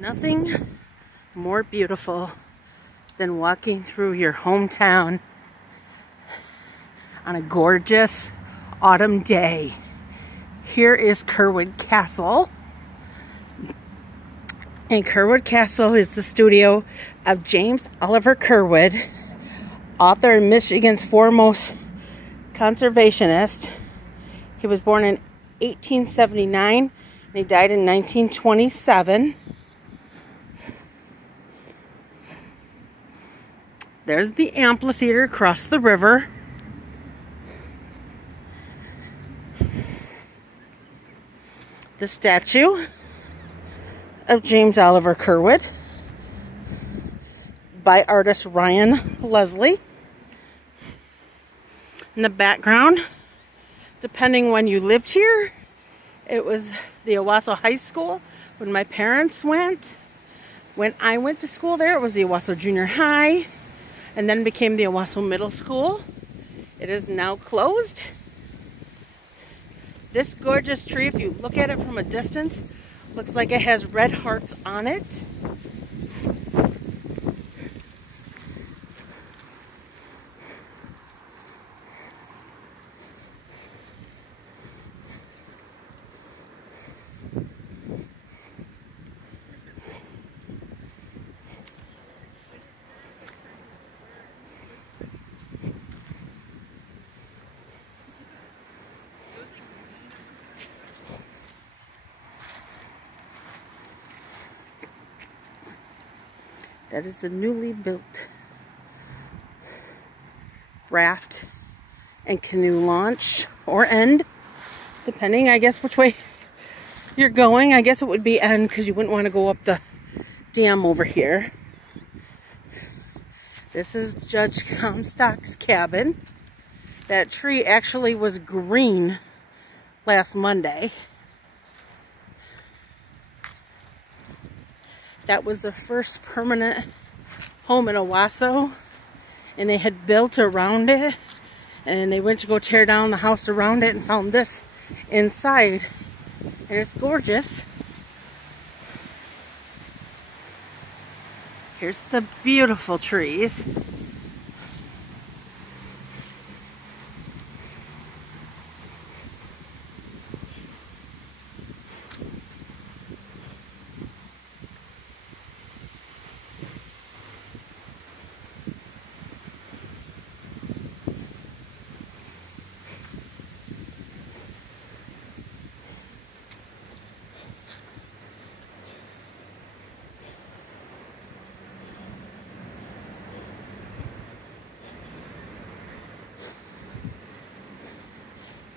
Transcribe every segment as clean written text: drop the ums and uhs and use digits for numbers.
Nothing more beautiful than walking through your hometown on a gorgeous autumn day. Here is Curwood Castle. And Curwood Castle is the studio of James Oliver Curwood, author and Michigan's foremost conservationist. He was born in 1879 and he died in 1927. There's the amphitheater across the river. The statue of James Oliver Curwood by artist Ryan Leslie. In the background, depending when you lived here, it was the Owasso High School when my parents went. When I went to school there, it was the Owasso Junior High, and then became the Owasso Middle School. It is now closed. This gorgeous tree, if you look at it from a distance, looks like it has red hearts on it. That is the newly built raft and canoe launch, or end, depending, I guess, which way you're going. I guess it would be end because you wouldn't want to go up the dam over here. This is Judge Comstock's cabin. That tree actually was green last Monday. That was the first permanent home in Owasso, and they had built around it, and they went to go tear down the house around it and found this inside, and it's gorgeous. Here's the beautiful trees.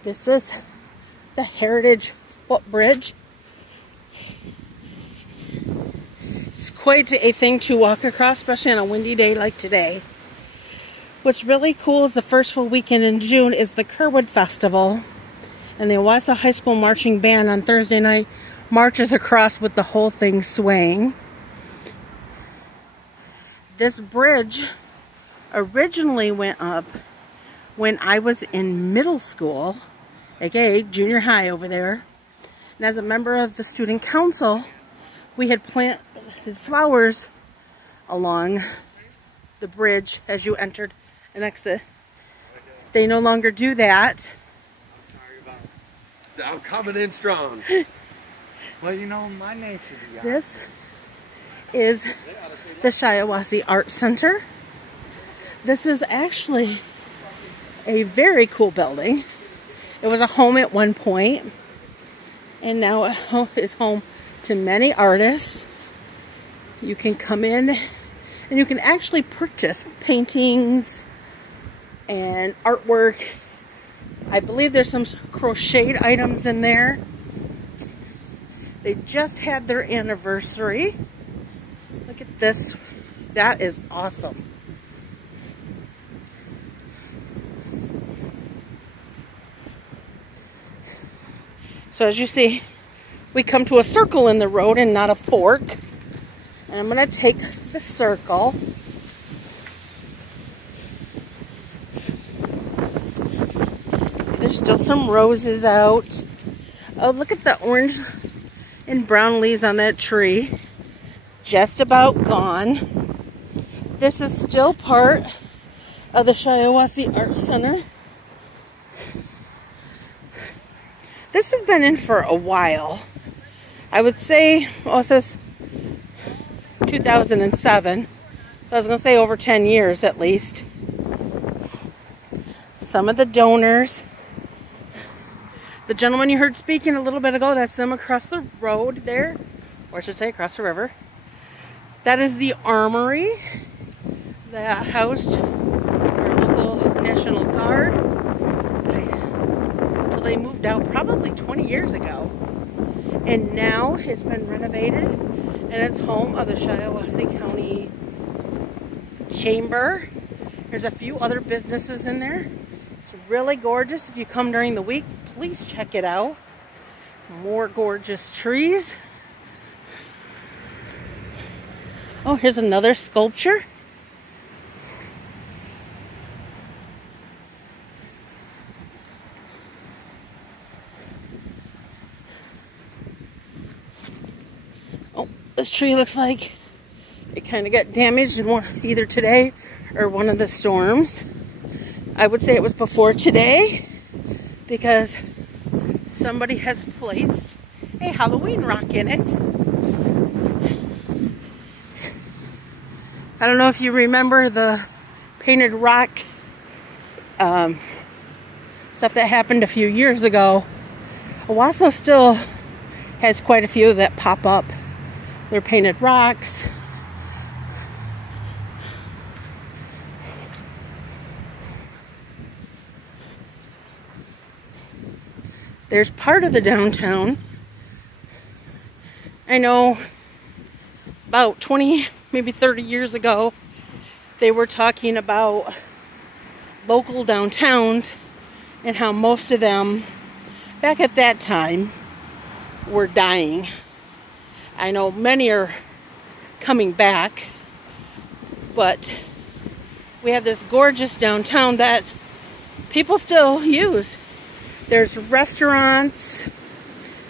This is the Heritage Footbridge. It's quite a thing to walk across, especially on a windy day like today. What's really cool is the first full weekend in June is the Curwood Festival. And the Owasso High School Marching Band on Thursday night marches across with the whole thing swaying. This bridge originally went up when I was in middle school, aka junior high over there. And as a member of the student council, we had planted flowers along the bridge as you entered and exit. They no longer do that. I'm sorry about it. I'm coming in strong. Well, you know, my name should be on. This is the Shiawassee Art Center. This is actually a very cool building. It was a home at one point, and now it is home to many artists. You can come in and you can actually purchase paintings and artwork. I believe there's some crocheted items in there. They just had their anniversary. Look at this. That is awesome. So as you see, we come to a circle in the road and not a fork. And I'm going to take the circle. There's still some roses out. Oh, look at the orange and brown leaves on that tree. just about gone. This is still part of the Shiawassee Art Center. This has been in for a while. I would say, well, it says 2007. So I was going to say over 10 years at least. Some of the donors. The gentleman you heard speaking a little bit ago, that's them across the road there. Or I should say across the river. That is the armory that housed our local National Guard until they moved out probably 20 years ago. And now it's been renovated and it's home of the Shiawassee County Chamber. There's a few other businesses in there. It's really gorgeous. If you come during the week, please check it out. More gorgeous trees. Oh, here's another sculpture. Oh, this tree looks like it kind of got damaged in either today or one of the storms. I would say it was before today because somebody has placed a Halloween rock in it. I don't know if you remember the painted rock stuff that happened a few years ago. Owasso still has quite a few that pop up. They're painted rocks. There's part of the downtown. I know about 20, maybe 30 years ago, they were talking about local downtowns and how most of them, back at that time, were dying. I know many are coming back, but we have this gorgeous downtown that people still use. There's restaurants,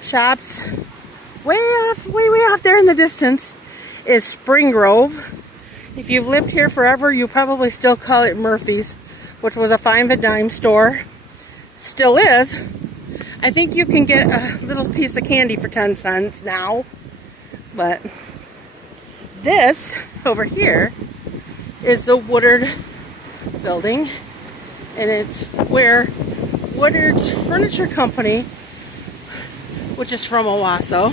shops. Way off there in the distance is Spring Grove. If you've lived here forever, you probably still call it Murphy's, which was a 5-a-dime store. Still is. I think you can get a little piece of candy for 10 cents now. But this over here is the Woodard building, and it's where Woodard's Furniture Company, which is from Owasso.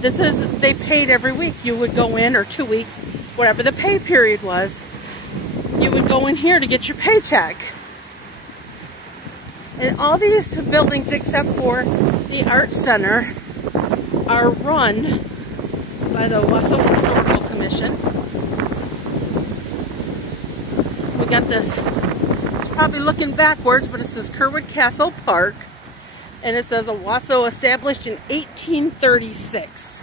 They paid every week. You would go in, or 2 weeks, whatever the pay period was, you would go in here to get your paycheck. And all these buildings, except for the Art Center, are run by the Owasso Historical Commission. We got this, it's probably looking backwards, but it says Kerwood Castle Park. And it says Owasso established in 1836.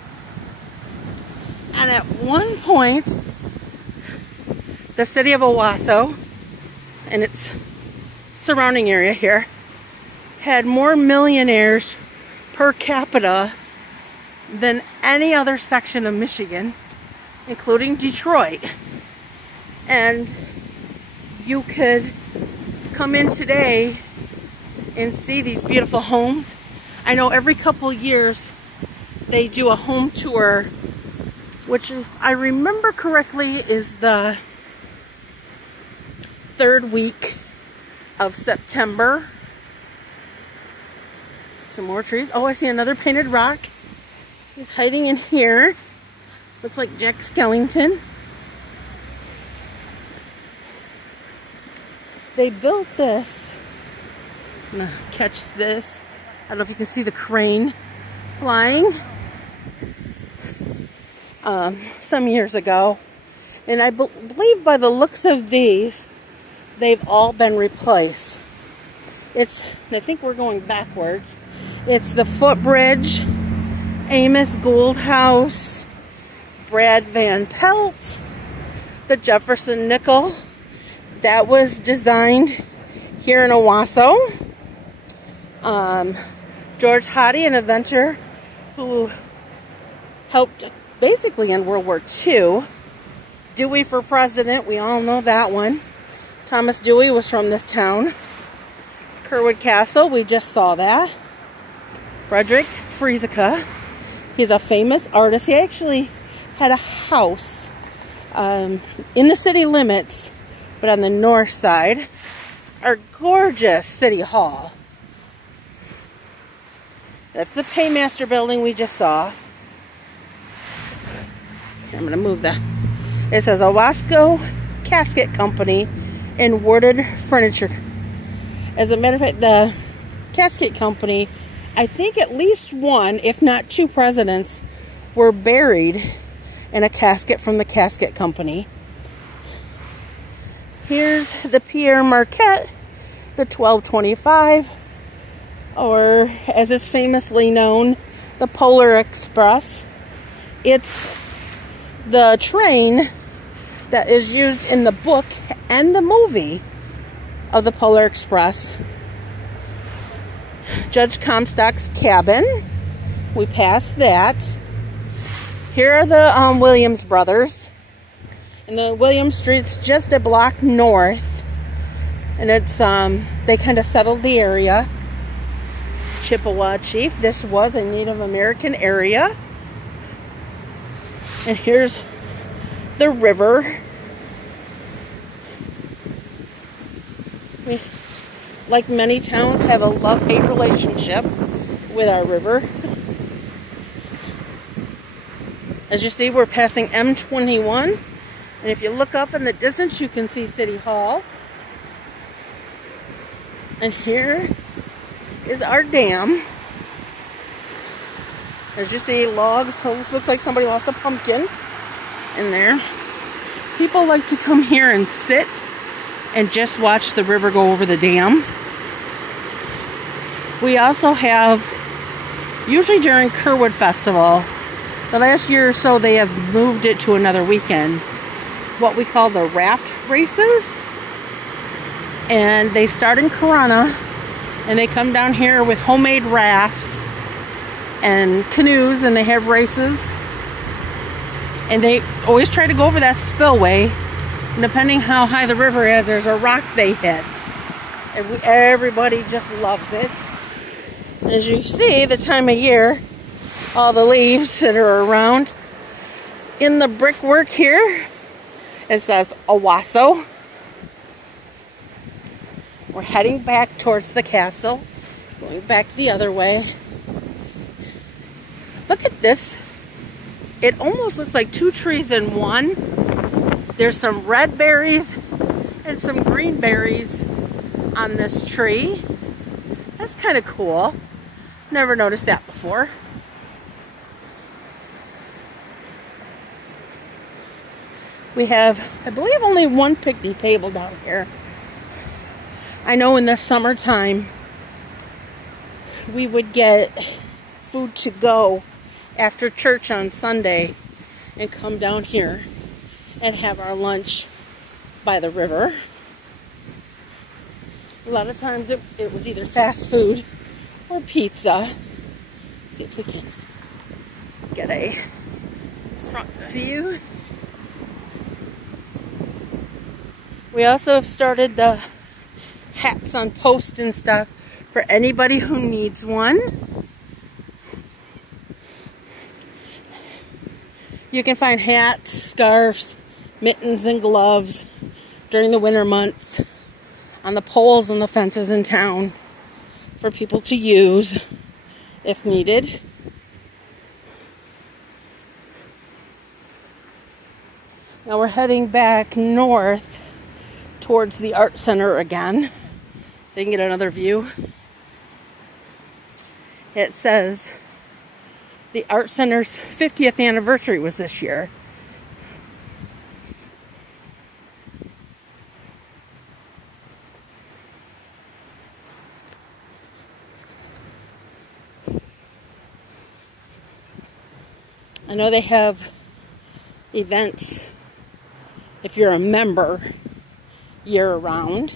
And at one point, the city of Owasso and its surrounding area here had more millionaires per capita than any other section of Michigan, including Detroit. And you could come in today and see these beautiful homes. I know every couple years they do a home tour, which, if I remember correctly, is the 3rd week of September. Some more trees. Oh, I see another painted rock. He's hiding in here. Looks like Jack Skellington. They built this. I'm gonna catch this. I don't know if you can see the crane flying. Some years ago. And I believe by the looks of these, they've all been replaced. I think we're going backwards. It's the Footbridge, Amos Gouldhouse, Brad Van Pelt, the Jefferson Nickel. That was designed here in Owasso. George Hottie, an inventor who helped basically in World War II. Dewey for president, we all know that one. Thomas Dewey was from this town. Curwood Castle, we just saw that. Frederick Friesica, he's a famous artist. He actually had a house in the city limits, but on the north side. Our gorgeous City Hall. That's the Paymaster building we just saw. I'm going to move that. It says Owasco Casket Company and Worded Furniture. As a matter of fact, the casket company, I think at least one, if not two presidents, were buried in a casket from the casket company. Here's the Pierre Marquette, the 1225, or as is famously known, the Polar Express. It's the train that is used in the book and the movie of the Polar Express. Judge Comstock's cabin. We passed that. Here are the Williams brothers. And the Williams Street's just a block north. And it's, they kind of settled the area. Chippewa Chief. This was a Native American area. And here's the river. We, like many towns, have a love-hate relationship with our river. As you see, we're passing M21. And if you look up in the distance, you can see City Hall. And here is our dam. As you see, logs. This looks like somebody lost a pumpkin in there. People like to come here and sit and just watch the river go over the dam. We also have, usually during Curwood Festival, the last year or so they have moved it to another weekend, what we call the raft races. And they start in Corona and they come down here with homemade rafts and canoes, and they have races. And they always try to go over that spillway. And depending how high the river is, there's a rock they hit. And everybody just loves it. And as you see, the time of year, all the leaves that are around. In the brickwork here, it says Owasso. We're heading back towards the castle. Going back the other way. Look at this. It almost looks like two trees in one. There's some red berries and some green berries on this tree. That's kind of cool. Never noticed that before. We have, I believe, only one picnic table down here. I know in the summertime we would get food to go after church on Sunday and come down here and have our lunch by the river. A lot of times it was either fast food or pizza. Let's see if we can get a front view. We also have started the hats on post and stuff for anybody who needs one. You can find hats, scarves, mittens, and gloves during the winter months on the poles and the fences in town for people to use if needed. Now we're heading back north towards the art center again, so you can get another view. It says the art center's 50th anniversary was this year. I know they have events if you're a member year-round.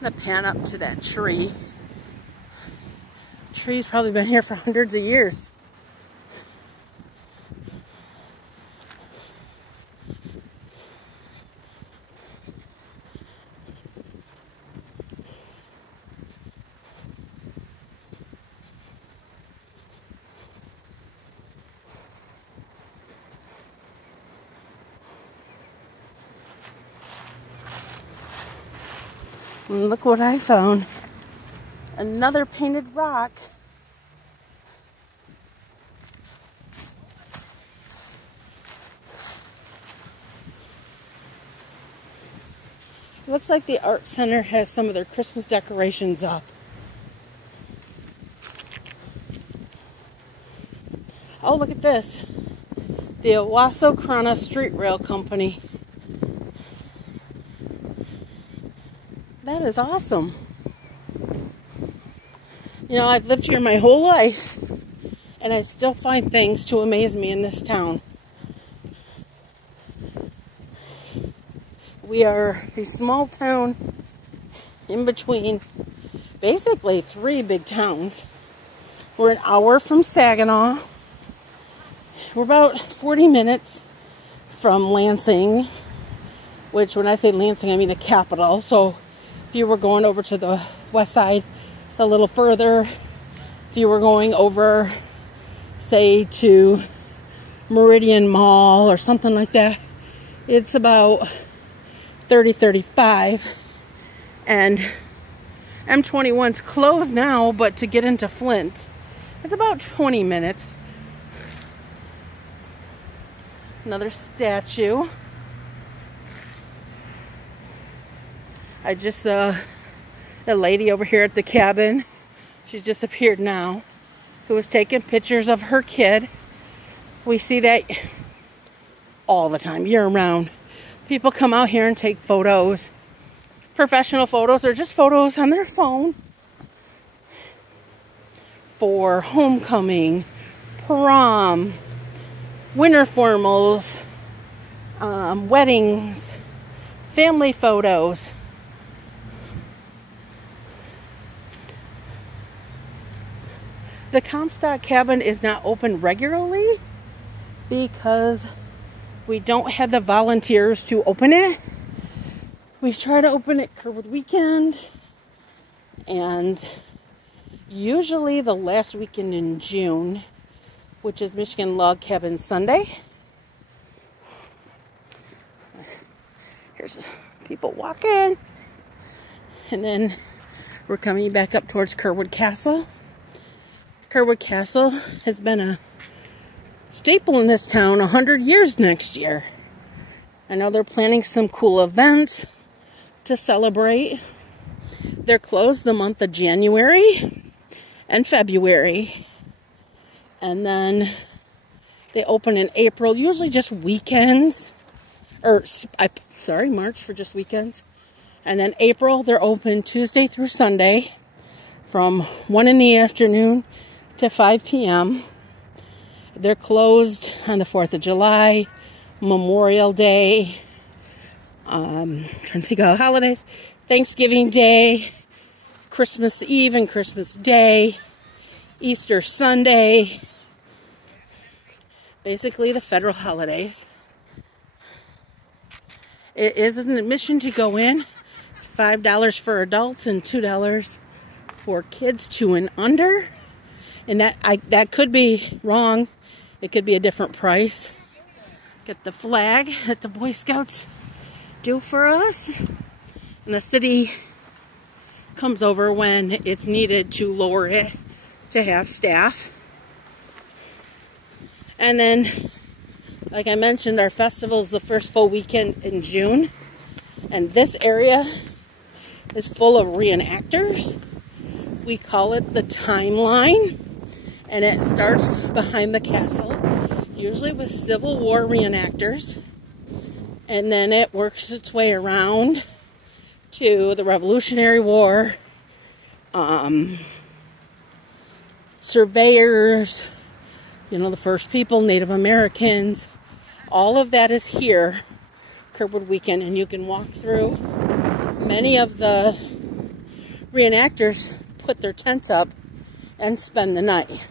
I'm gonna pan up to that tree. The tree's probably been here for hundreds of years. And look what I found. Another painted rock. It looks like the art center has some of their Christmas decorations up. Oh, look at this. The Owasso Krana Street Rail Company. That is awesome. You know, I've lived here my whole life, and I still find things to amaze me in this town. We are a small town in between basically 3 big towns. We're an hour from Saginaw. We're about 40 minutes from Lansing, which when I say Lansing, I mean the capital. So if you were going over to the west side, it's a little further. If you were going over, say, to Meridian Mall or something like that, it's about 30-35. And M21's closed now, but to get into Flint, it's about 20 minutes. Another statue. I just saw a lady over here at the cabin. She's disappeared now. Who was taking pictures of her kid. We see that all the time, year round. People come out here and take photos. Professional photos or just photos on their phone. For homecoming, prom, winter formals, weddings, family photos. The Comstock cabin is not open regularly because we don't have the volunteers to open it. We try to open it Kerwood weekend, and usually the last weekend in June, which is Michigan Log Cabin Sunday. Here's people walking. And then we're coming back up towards Kerwood Castle. Kerwood Castle has been a staple in this town 100 years next year. I know they're planning some cool events to celebrate. They're closed the month of January and February. And then they open in April, usually just weekends. March for just weekends. And then April, they're open Tuesday through Sunday from 1 in the afternoon to 5 p.m. They're closed on the 4th of July, Memorial Day, trying to think of holidays, Thanksgiving Day, Christmas Eve and Christmas Day, Easter Sunday, basically the federal holidays. It is an admission to go in. It's $5 for adults and $2 for kids 2 and under. And that could be wrong. It could be a different price. Get the flag that the Boy Scouts do for us. And the city comes over when it's needed to lower it to have staff. And then, like I mentioned, our festival is the first full weekend in June. And this area is full of reenactors. We call it the timeline. And it starts behind the castle, usually with Civil War reenactors. And then it works its way around to the Revolutionary War, surveyors, you know, the first people, Native Americans. All of that is here, Kerwood weekend, and you can walk through many of the reenactors put their tents up and spend the night.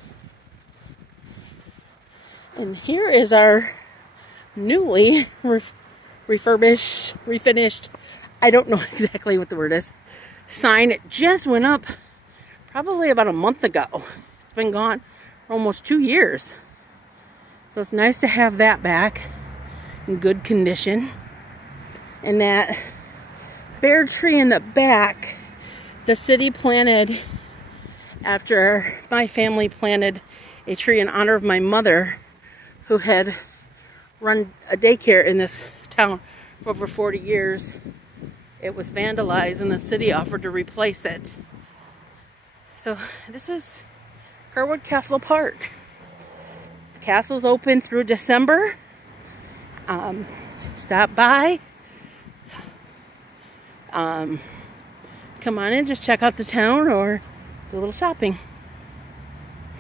And here is our newly refinished, I don't know exactly what the word is, sign. It just went up probably about a month ago. It's been gone for almost 2 years. So it's nice to have that back in good condition. And that bare tree in the back, the city planted after my family planted a tree in honor of my mother, who had run a daycare in this town for over 40 years. It was vandalized and the city offered to replace it. So this is Kerwood Castle Park. The castle's open through December. Stop by. Come on in, just check out the town or do a little shopping.